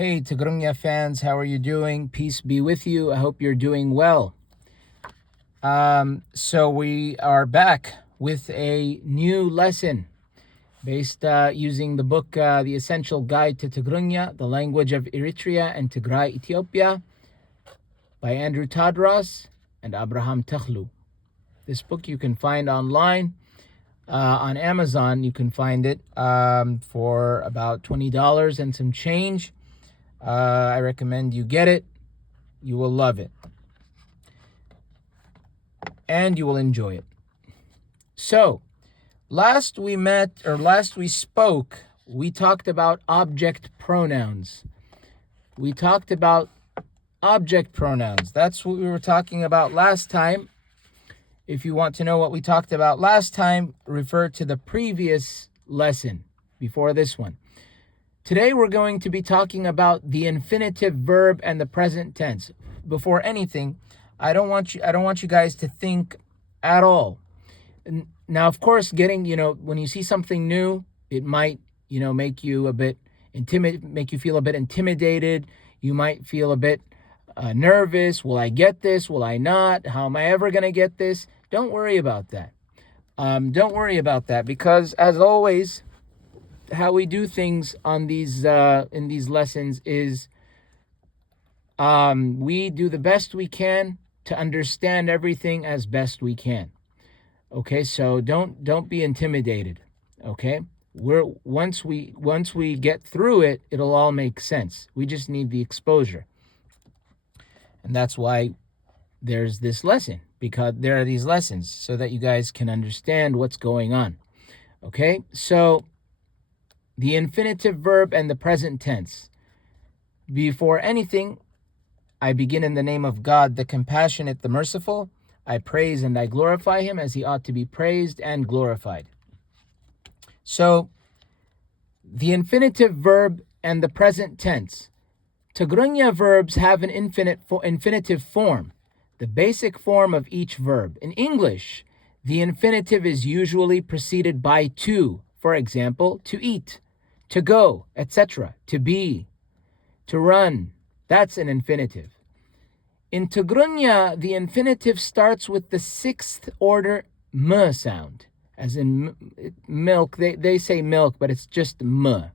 Hey, Tigrigna fans, how are you doing? Peace be with you. I hope you're doing well. So we are back with a new lesson based using the book, The Essential Guide to Tigrigna, the Language of Eritrea and Tigray, Ethiopia, by Andrew Tadros and Abraham Takhlu. This book you can find online. On Amazon, you can find it for about $20 and some change. I recommend you get it. You will love it. And you will enjoy it. So, last we spoke, we talked about object pronouns. That's what we were talking about last time. If you want to know what we talked about last time, refer to the previous lesson before this one. Today we're going to be talking about the infinitive verb and the present tense. Before anything, I don't want you guys to think at all. Now, of course, when you see something new, it might, make you a bit make you feel a bit intimidated. You might feel a bit nervous. Will I get this? Will I not? How am I ever going to get this? Don't worry about that. Because as always, how we do things on these in these lessons is we do the best we can to understand everything as best we can. Okay, so don't be intimidated. Okay, once we get through it, it'll all make sense. We just need the exposure, and that's why there's this lesson, because there are these lessons so that you guys can understand what's going on. Okay, so the infinitive verb and the present tense. Before anything, I begin in the name of God, the compassionate, the merciful. I praise and I glorify him as he ought to be praised and glorified. So, the infinitive verb and the present tense. Tigrigna verbs have an infinitive form, the basic form of each verb. In English, the infinitive is usually preceded by to. For example, to eat, to go, etc., to be, to run. That's an infinitive. In Tigrigna, the infinitive starts with the sixth order m sound, as in milk. They say milk, but it's just m.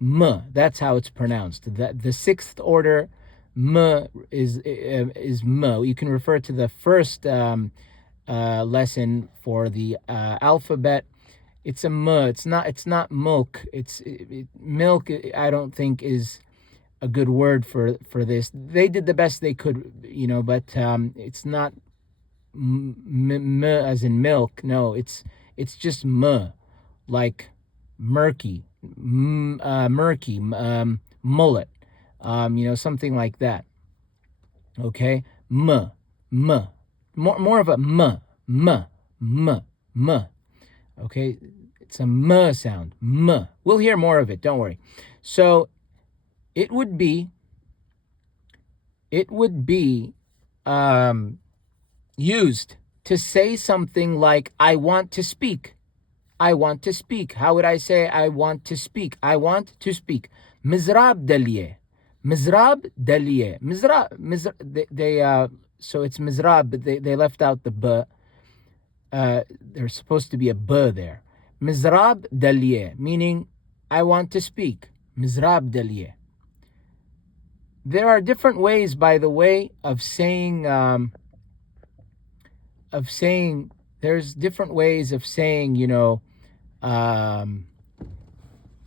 M. That's how it's pronounced. The sixth order m is m. You can refer to the first lesson for the alphabet. It's a m. It's not milk. Milk. I don't think is a good word for this. They did the best they could, but it's not m as in milk. No, it's just m, like murky, murky, mullet, something like that. Okay, m, more of a m. Okay, it's a m sound. M. We'll hear more of it. Don't worry. So it would be used to say something like, I want to speak. I want to speak. How would I say I want to speak? I want to speak. Mizrab daliye. Mizrab daliye. So it's mizrab, but they left out the b. There's supposed to be a b there. Mizrab daliye, meaning I want to speak. Mizrab daliye. There are different ways, by the way, of saying. There's different ways of saying, I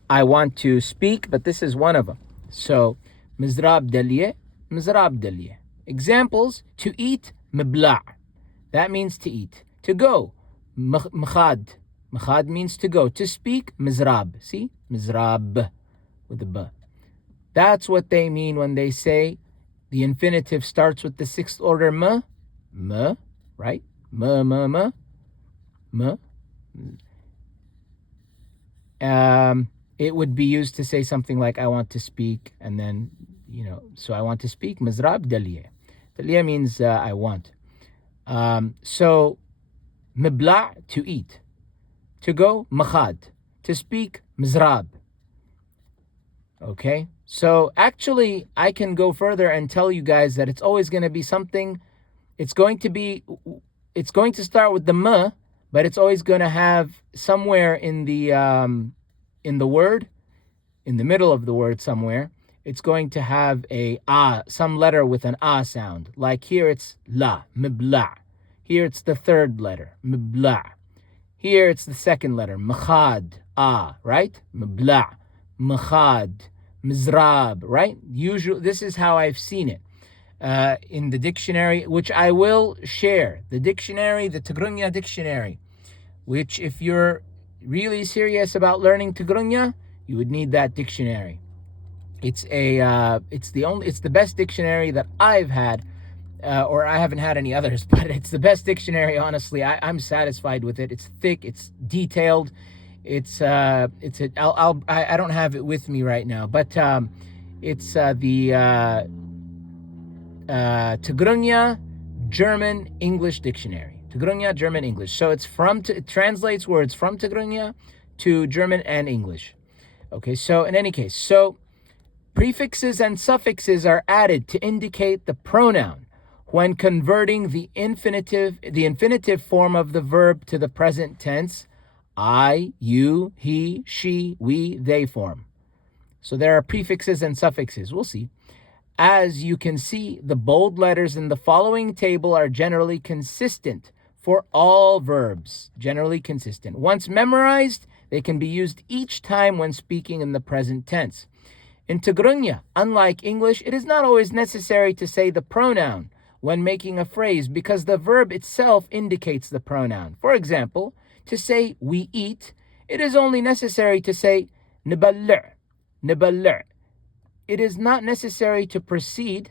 want to speak, but this is one of them. So, mizrab daliye, mizrab daliye. Examples: to eat, mibla'. That means to eat. To go, mkhad. Mkhad means to go. To speak, mizrab. See, mizrab with the b. That's what they mean when they say the infinitive starts with the sixth order m, right? M. It would be used to say something like, I want to speak, and then, so I want to speak, mizrab daliye. Daliye means I want. So, mibla', to eat. To go, makhad. To speak, mizrab. Okay, so actually I can go further and tell you guys that it's always going to be something. It's going to be, it's going to start with the m, but it's always going to have somewhere in the word, in the middle of the word somewhere, it's going to have a some letter with an sound. Like here it's la, mibla. Here it's the third letter, mibla. Here it's the second letter, mkhad, right? Mibla, mkhad, mizrab, right? Usually, this is how I've seen it in the dictionary, which I will share. The dictionary, the Tigrigna dictionary, which if you're really serious about learning Tigrigna, you would need that dictionary. It's the best dictionary that I've had, or I haven't had any others, but it's the best dictionary. Honestly, I'm satisfied with it. It's thick, it's detailed, I don't have it with me right now, but it's the Tigrigna German English Dictionary. Tigrigna German English. So it translates words from Tigrigna to German and English. Okay, so in any case, so prefixes and suffixes are added to indicate the pronoun when converting the infinitive form of the verb to the present tense, I, you, he, she, we, they form. So there are prefixes and suffixes. We'll see. As you can see, the bold letters in the following table are generally consistent for all verbs. Generally consistent. Once memorized, they can be used each time when speaking in the present tense. In Tigrigna, unlike English, it is not always necessary to say the pronoun when making a phrase because the verb itself indicates the pronoun. For example, to say we eat, it is only necessary to say niballir, niballir. It is not necessary to precede.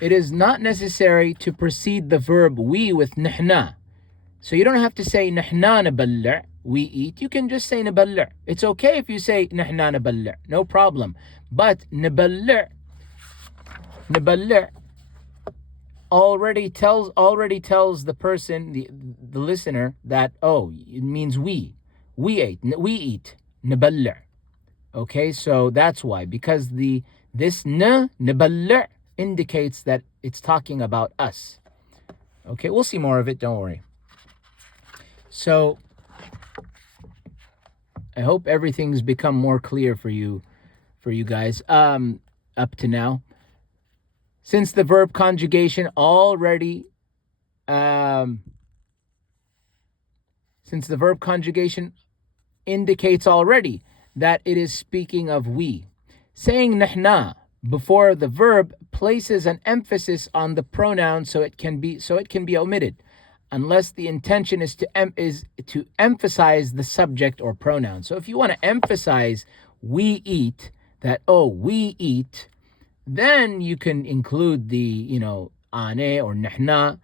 It is not necessary to precede the verb we with nihna. So you don't have to say nihna niballir, we eat. You can just say niballir. It's okay if you say nihna niballir, no problem. But niballir already tells the person, the listener, that it means we eat niballir. Okay, so that's why, because this niballir indicates that it's talking about us. Okay, we'll see more of it, don't worry. So I hope everything's become more clear for you guys up to now. Since the verb conjugation already indicates already that it is speaking of we. Saying nahna before the verb places an emphasis on the pronoun so it can be omitted, unless the intention is to emphasize the subject or pronoun. So if you want to emphasize we eat, that we eat, then you can include the ane or nahna,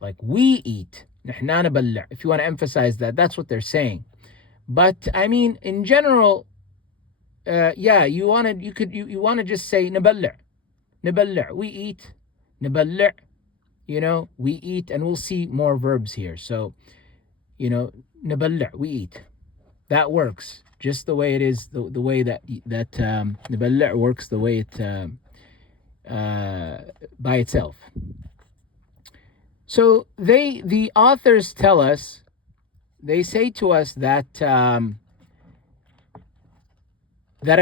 like we eat, nahna naballir. If you want to emphasize that, that's what they're saying. But I mean, in general, you want to just say naballir, we eat, naballir, we eat, and we'll see more verbs here. So, naballir, we eat. That works just the way it is, the way that naballir works, the way it by itself. So the authors tell us, they say to us that a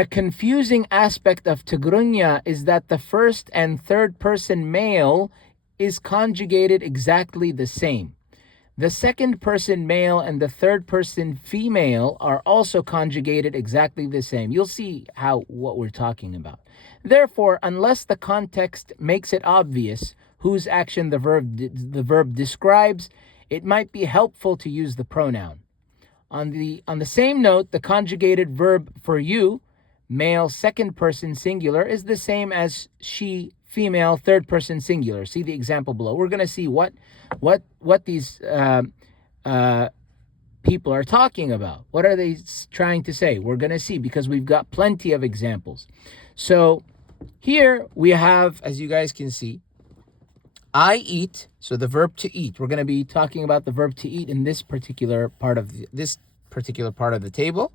confusing aspect of Tigrigna is that the first and third person male is conjugated exactly the same. The second person male and the third person female are also conjugated exactly the same. You'll see what we're talking about. Therefore, unless the context makes it obvious whose action the verb describes, it might be helpful to use the pronoun. On the same note, the conjugated verb for you, male second person singular, is the same as she, female third person singular. See the example below. We're going to see what these people are talking about. What are they trying to say? We're going to see, because we've got plenty of examples. So here we have, as you guys can see, I eat. So the verb to eat. We're going to be talking about the verb to eat in this particular part of the table.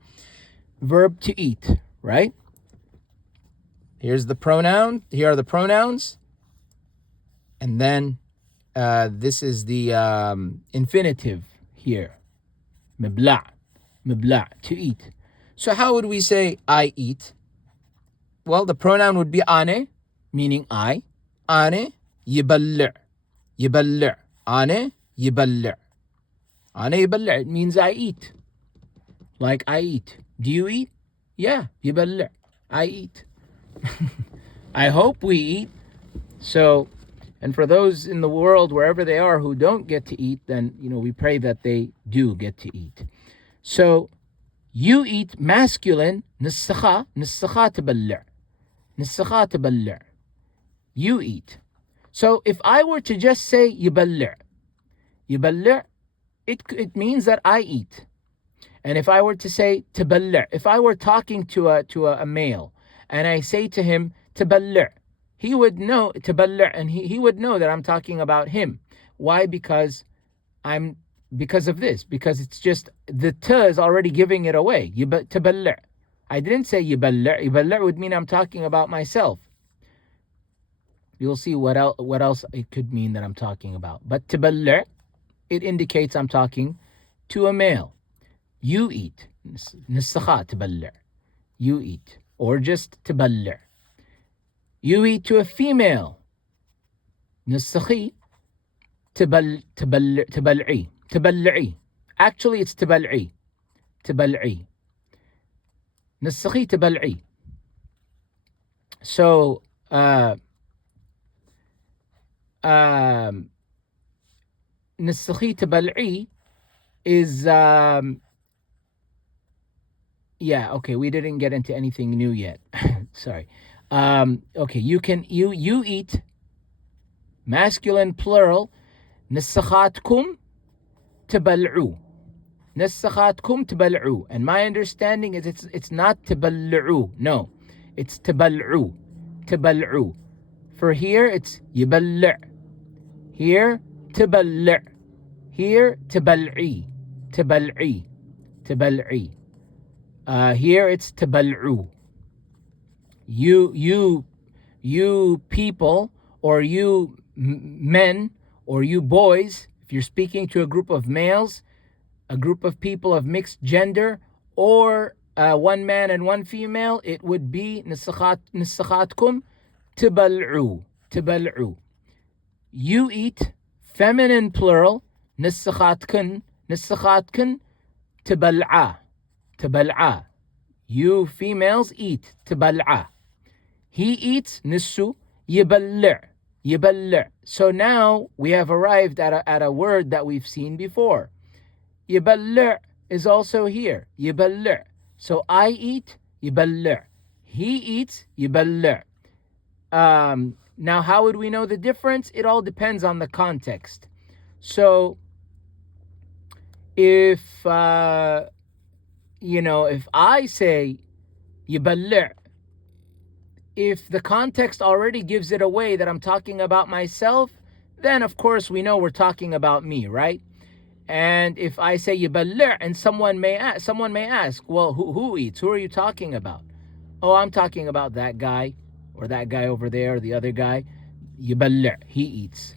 verb to eat, right? Here's the pronoun. Here are the pronouns. And then this is the infinitive here. مبلع. مبلع, to eat. So how would we say I eat? Well, the pronoun would be ane, meaning I. Ane يبلع. يبلع. Ane يبلع. Ane يبلع. It means I eat. Like I eat. Do you eat? Yeah, يبلع. I eat. I hope we eat. So, and for those in the world, wherever they are, who don't get to eat, then, we pray that they do get to eat. So, you eat, masculine, نسخة تبلع. نسخة تبلع. You eat. So, if I were to just say يبلع, يبلع, it means that I eat. And if I were to say تبلع, if I were talking to a male, and I say to him تبلع, he would know تبلع, and he would know that I'm talking about him. Why? Because of this. Because it's just the t is already giving it away. تبلع. I didn't say يبلع. يبلع would mean I'm talking about myself. You'll see what else it could mean that I'm talking about. But تبلع, it indicates I'm talking to a male. You eat. نسخة تبلع. You eat. Or just تبلع. You eat to a female. نسخي تبلعي. تبلعي. Actually, it's تبلعي. تبلعي. نسخي تبلعي. So, نسخي تبلعي is yeah, okay, we didn't get into anything new yet. Sorry. Okay, you eat, masculine plural, نسخاتكم تبلعوا. نسخاتكم تبلعوا. And my understanding is it's not تبلعوا. No, it's تبلعوا. تبلعوا. For here it's يبلع. Here تبلع. Here تبلعي. تبلعي. تبلعي. Here it's تبلعوا. You people, or you men, or you boys, if you're speaking to a group of males, a group of people of mixed gender, or one man and one female, it would be نسخاتكم تبلعوا. تبلعوا. You eat, feminine plural, نسخاتكن. نسخاتكن تبلعا. تبلعا. You females eat, تبلعا. He eats, نسو يبلع. يبلع. So now we have arrived at a word that we've seen before. يبلع is also here. يبلع. So I eat, يبلع. He eats, يبلع. Now, how would we know the difference? It all depends on the context. So, if if I say يبلع, if the context already gives it away that I'm talking about myself, then of course we know we're talking about me, right? And if I say يبلع, and someone may ask, well, who eats? Who are you talking about? Oh, I'm talking about that guy, or that guy over there, or the other guy. يبلع, he eats.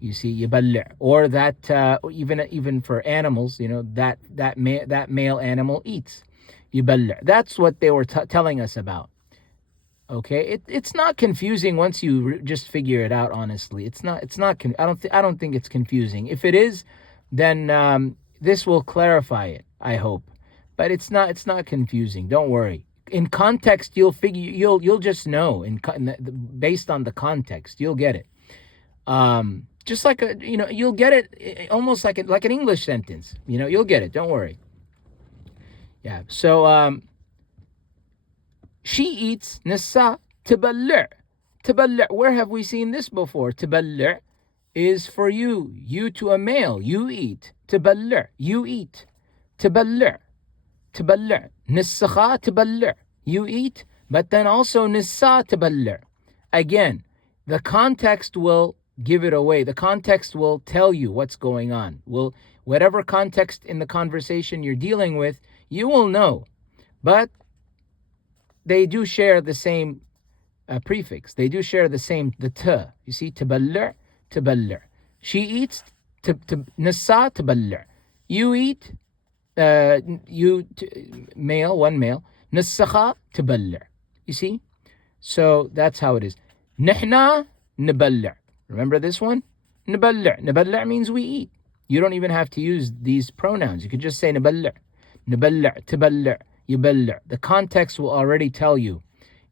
You see, يبلع. Or that even for animals, that male animal eats. يبلع. That's what they were telling us about. Okay, it's not confusing once you just figure it out. Honestly, it's not. I don't think it's confusing. If it is, then this will clarify it, I hope. But it's not confusing. Don't worry. In context, you'll just know. Based on the context, you'll get it. Just like you'll get it almost like an English sentence. You'll get it. Don't worry. Yeah. So she eats nisa تبلع. تبلع. Where have we seen this before? تبلع is for you. You to a male. You eat. تبلع. You eat. تبلع. تبلع. نسخة تبلع. You eat. But then also نسا تبلع. Again, the context will give it away. The context will tell you what's going on. Whatever context in the conversation you're dealing with, you will know. but they do share the same prefix. They do share the same, the t. You see, تبلع, تبلع. She eats, نسا تبلع. You eat, male, one male, نسخة تبلع. You see? So that's how it is. نحنا نبلع. Remember this one? نبلع. نبلع means we eat. You don't even have to use these pronouns. You could just say نبلع. نبلع, تبلع, يبلع. The context will already tell you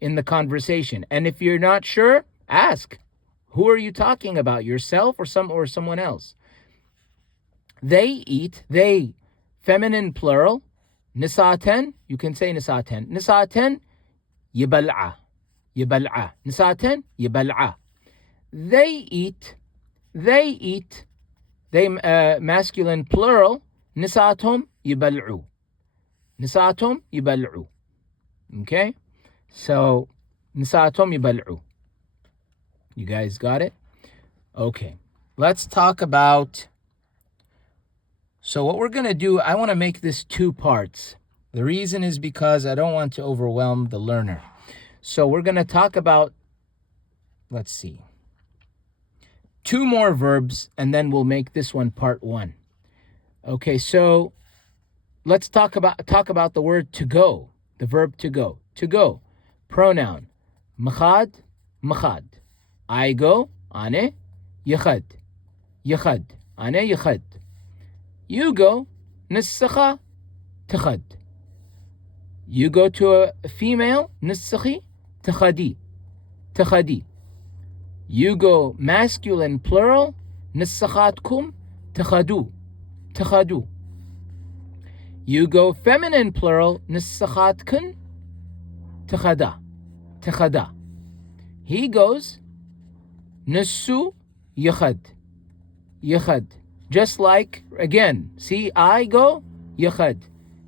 in the conversation. And if you're not sure, ask. Who are you talking about? Yourself or someone else? They eat, they, feminine plural, nisaten, you can say nisaten. Nisaten, يبلع, يبلع. Nisaten, يبلع. They eat, they masculine plural, nisatum, يبلعوا. Nisatum, يبلعوا. Okay? So, nisatum, يبلعوا. You guys got it? Okay. Let's talk about... So what we're going to do, I want to make this 2 parts. The reason is because I don't want to overwhelm the learner. So we're going to talk about, let's see, 2 more verbs, and then we'll make this one part 1. Okay, so let's talk about the word to go, the verb to go. To go, pronoun, مخاد, مخاد. I go, أنا, يخد, يخد, أنا يخد. You go, نسخة, تخد. You go to a female, نسخي, تخدي, تخدي. You go masculine plural, نسخاتكم, تخدو, تخدو. You go feminine plural, نسخاتكن, تخدا, تخدا. He goes, نسو, يخد, يخد. Just like, again, see, I go, يخد.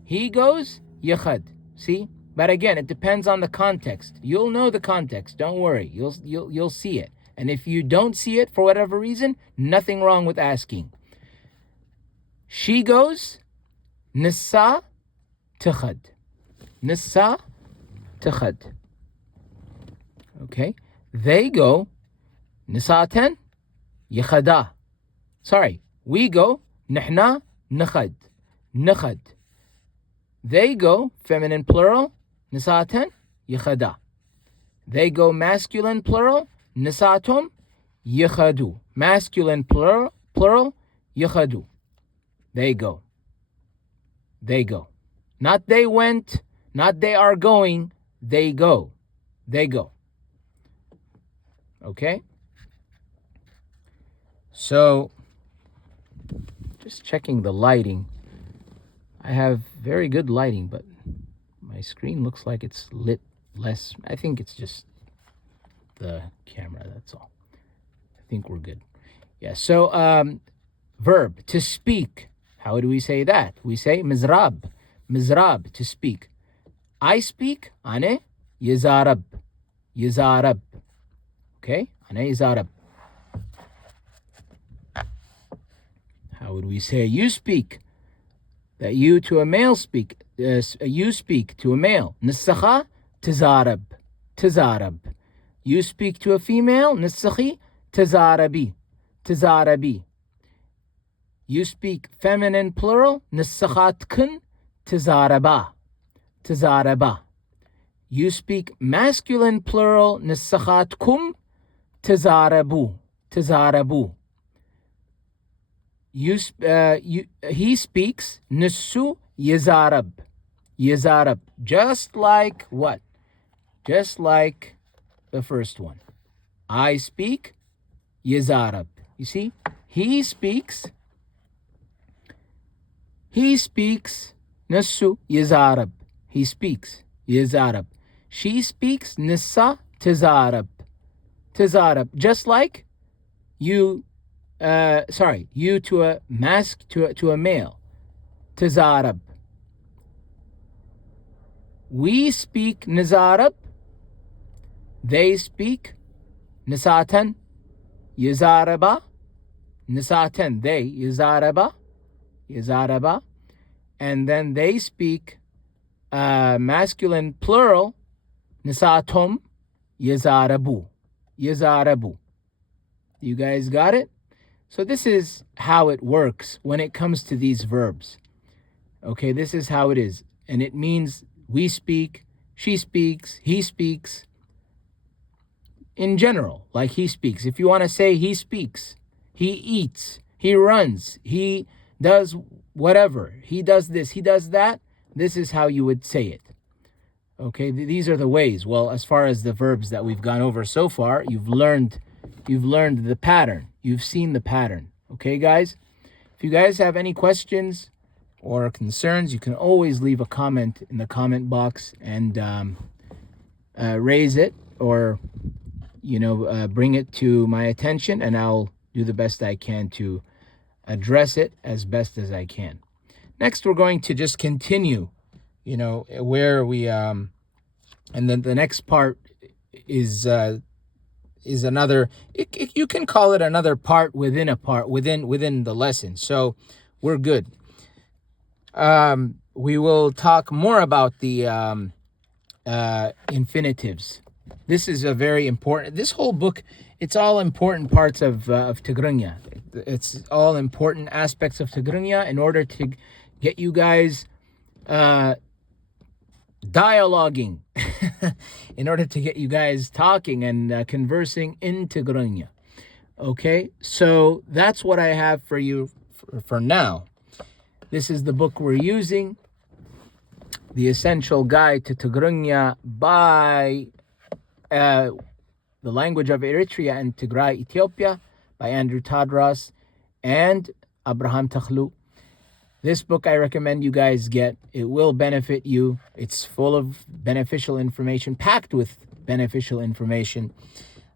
He goes, يخد. See? But again, it depends on the context. You'll know the context. Don't worry. You'll see it. And if you don't see it for whatever reason, nothing wrong with asking. She goes, نسا, تخد. نسا, تخد. Okay? They go, نساتن, يخدا. Sorry, we go, نحنا, نخد. نخد. They go, feminine plural, نساتن, يخدا. They go, masculine plural, نساتم, يخدو. Masculine plural, يخدو. They go. They go. Not they went, not they are going, they go. They go. Okay? So, just checking the lighting. I have very good lighting, but my screen looks like it's lit less. I think it's just the camera, that's all. I think we're good. Yeah, so verb, to speak. How do we say that? We say مزراب. مزراب, to speak. I speak, أنا يزارب. يزارب. Okay? أنا يزارب. How would we say you speak? That you to a male speak. You speak to a male. نسخة تزارب. تزارب. You speak to a female. نسخي تزاربي. تزاربي. You speak feminine plural. نسخاتكن تزاربا. تزاربا. You speak masculine plural. نسخاتكم تزاربو. تزاربو. He speaks نسو يزارب. يزارب. Just like what? Just like the first one. I speak يزارب. You see? He speaks نسو يزارب. He speaks يزارب. She speaks نسا تزارب. تزارب. Just like you you to a to a male. تزارب. We speak نزارب. They speak نساتن. يزاربا. نساتن. They يزاربا. يزاربا. And then they speak masculine plural, nisa'atum, yazarabu. Yazarabu. You guys got it? So this is how it works when it comes to these verbs. Okay, this is how it is. And it means we speak, she speaks, he speaks. In general, like he speaks. If you want to say he speaks, he eats, he runs, he does whatever, he does this, he does that, this is how you would say it. Okay, these are the ways. Well, as far as the verbs that we've gone over so far, you've learned the pattern. You've seen the pattern. Okay, guys? If you guys have any questions or concerns, you can always leave a comment in the comment box and raise it or bring it to my attention, and I'll do the best I can to address it as best as I can. Next, we're going to just continue, where we, and then the next part is another, you can call it another part within a part, within the lesson. So we're good. We will talk more about the infinitives. This is a very important, this whole book, it's all important parts of Tigrigna. It's all important aspects of Tigrigna in order to get you guys dialoguing, in order to get you guys talking and conversing in Tigrigna. Okay, so that's what I have for you for now. This is the book we're using, The Essential Guide to Tigrigna by The Language of Eritrea and Tigray, Ethiopia, by Andrew Tadros and Abraham Takhlu. This book I recommend you guys get. It will benefit you. It's full of beneficial information, packed with beneficial information.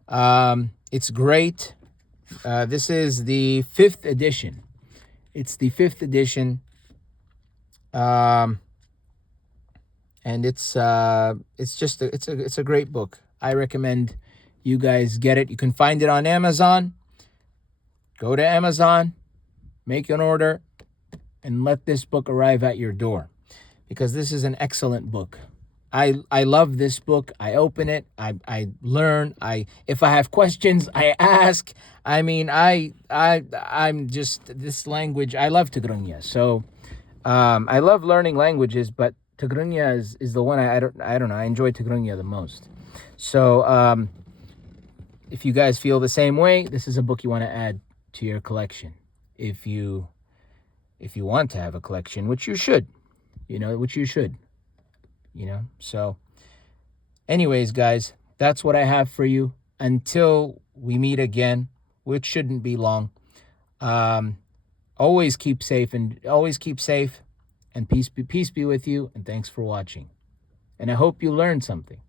It's great. This is the 5th edition. It's the 5th edition. And it's a great book. I recommend you guys get it. You can find it on Amazon. Go to Amazon, make an order, and let this book arrive at your door, because this is an excellent book. I love this book. I open it. I learn. If I have questions, I ask. I mean, I'm just, this language. I love Tigrigna. So I love learning languages, but Tigrigna is the one I don't know. I enjoy Tigrigna the most. So if you guys feel the same way, this is a book you want to add to your collection. If you want to have a collection, which you should, So anyways, guys, that's what I have for you until we meet again, which shouldn't be long. Always keep safe and peace be with you. And thanks for watching. And I hope you learned something.